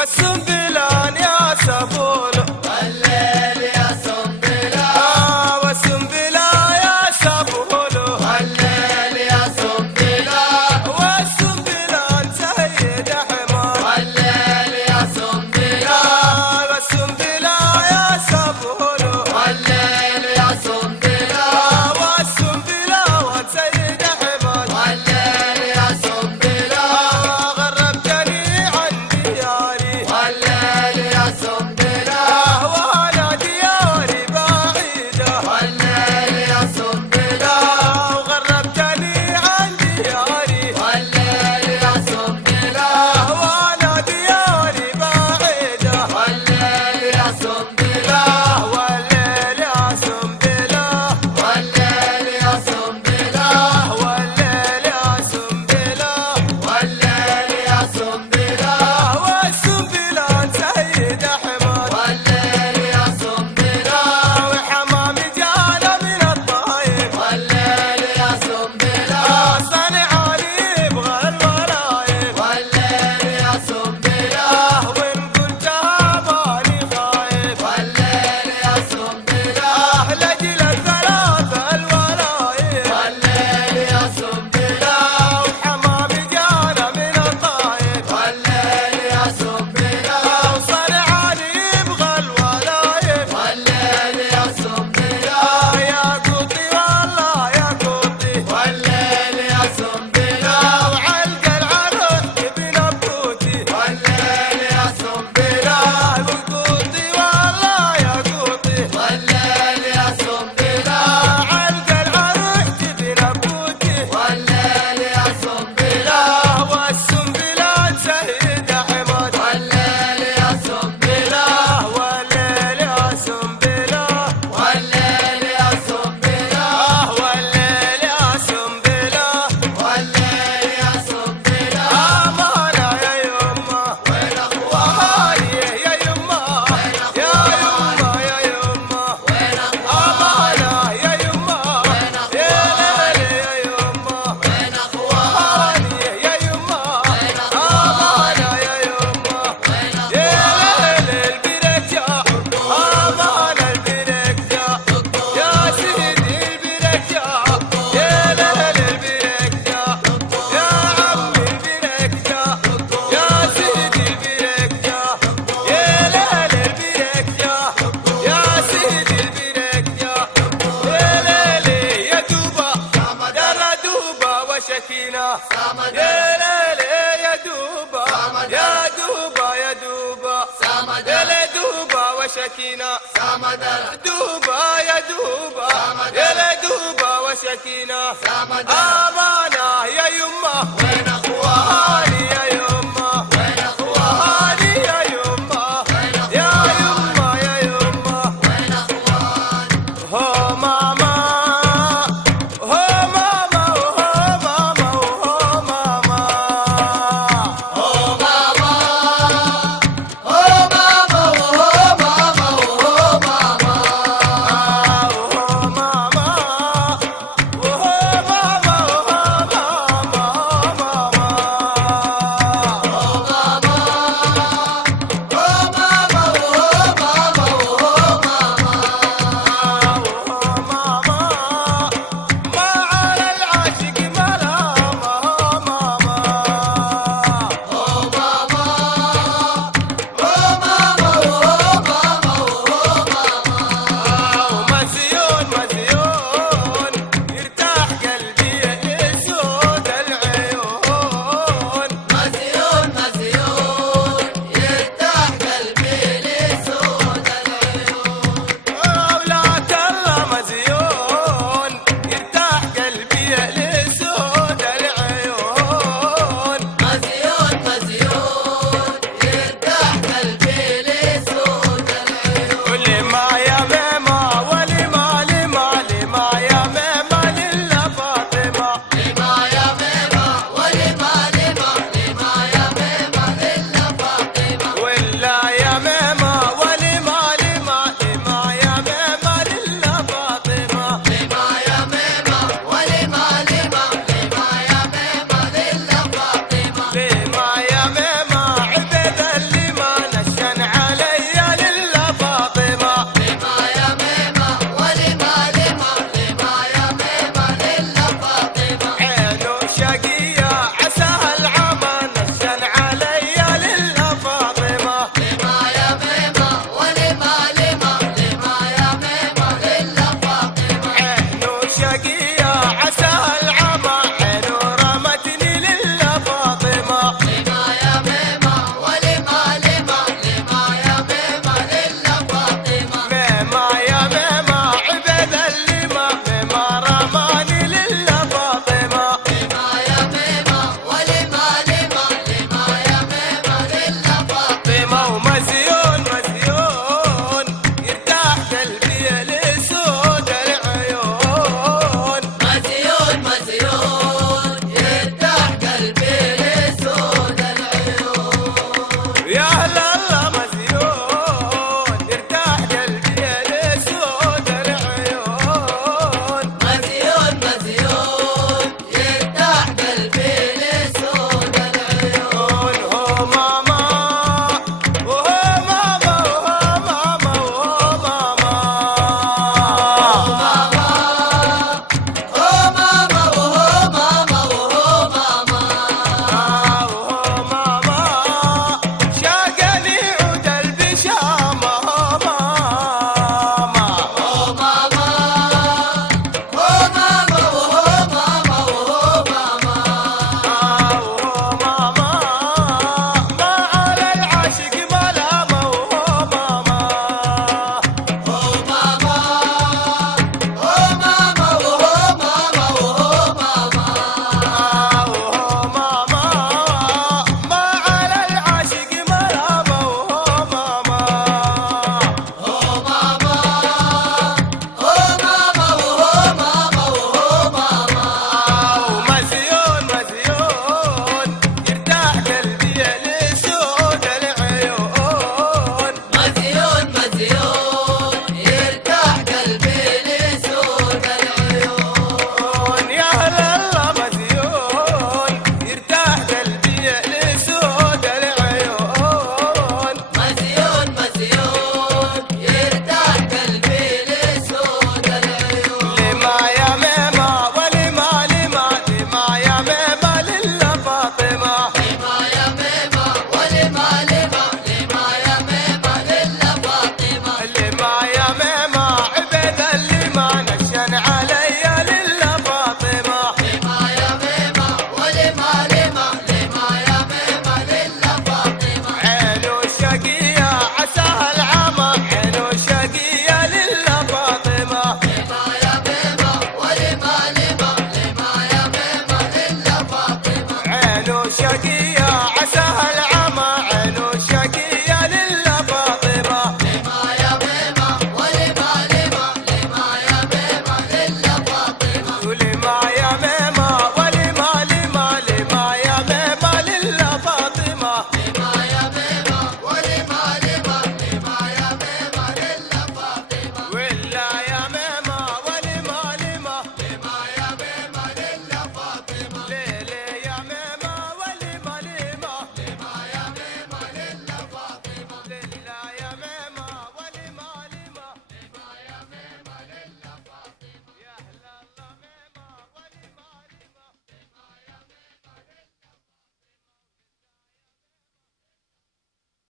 والسنبلان يا سبولو والليل يا سنبلة والسنبلة يا سبولو والليل يا سنبلة والسنبلان سيد حماد والليل يا سنبلة والسنبلة يا سبولو والليل يا سنبلة والسنبلة وسيد حماد والليل يا سنبلة غربتني عن دياري والليل يا سنبلة وانا دياري بعيدة والليل يا سنبلة وغربتني عن دياري والليل يا سنبلة وانا دياري بعيدة والليل يا سنبلة والليل يا سنبلة والليل يا سنبلة والليل يا سنبلة والليل يا سنبلة والسنبلة سيد حماد والليل يا سنبلة وحمام جانا من الطايف والليل يا سنبلة صنع علي يبغى الولايف والليل يا سنبلة وان قلتها ماني خايف والليل يا سنبلة لاجل الثلاثة الولايف والليل يا سنبلة وحمام جانا من الطايف والليل يا سنبلة وصنع علي يبغى الولايف والليل يا سنبلة يا قوطي والله يا قوطي والليل يا سنبلة وعلق العروح بنبوتي والليل يا سنبلة قوطي والله يا قوطي والليل يا سنبلة علق العروح بنبوتي والليل يا سنبلة والسنبلات سيد حماد والليل يا سنبلة والليل يا سنبلة والليل يا سنبلة والليل يا سنبلة والليل يا سنبلة أمانة يا يما وين اخوان يا يما يا يما يا يما وين اخوان أمانة يا يما يا ليلي يا يما وين اخوان يا يما وين أمانة يا يما وين يا اخوان ليلي البركة أمانة البركة يا سيدي البركة يا ليلي البركة يا عمي البركة يا سيدي البركة يا ليلي البركة يا سيدي البركة يا ليلي يا دوبة درى دوبة وشكينة يا ليلي يا دوبة يا دوبة يا دوبة يا ليلي دوبة وشكينة دوبة يا دوبة يا ليلي دوبة وشكينة أمانة يا يما وين اخوان هاني يا يما وين اخوان هاني يا يما يا يما يا يما وين اخوان هو ماما هو ماما هو ماما هو ماما او ماما او ماما او ماما او ماما وهو ماما وهو ماما وهو ماما شقي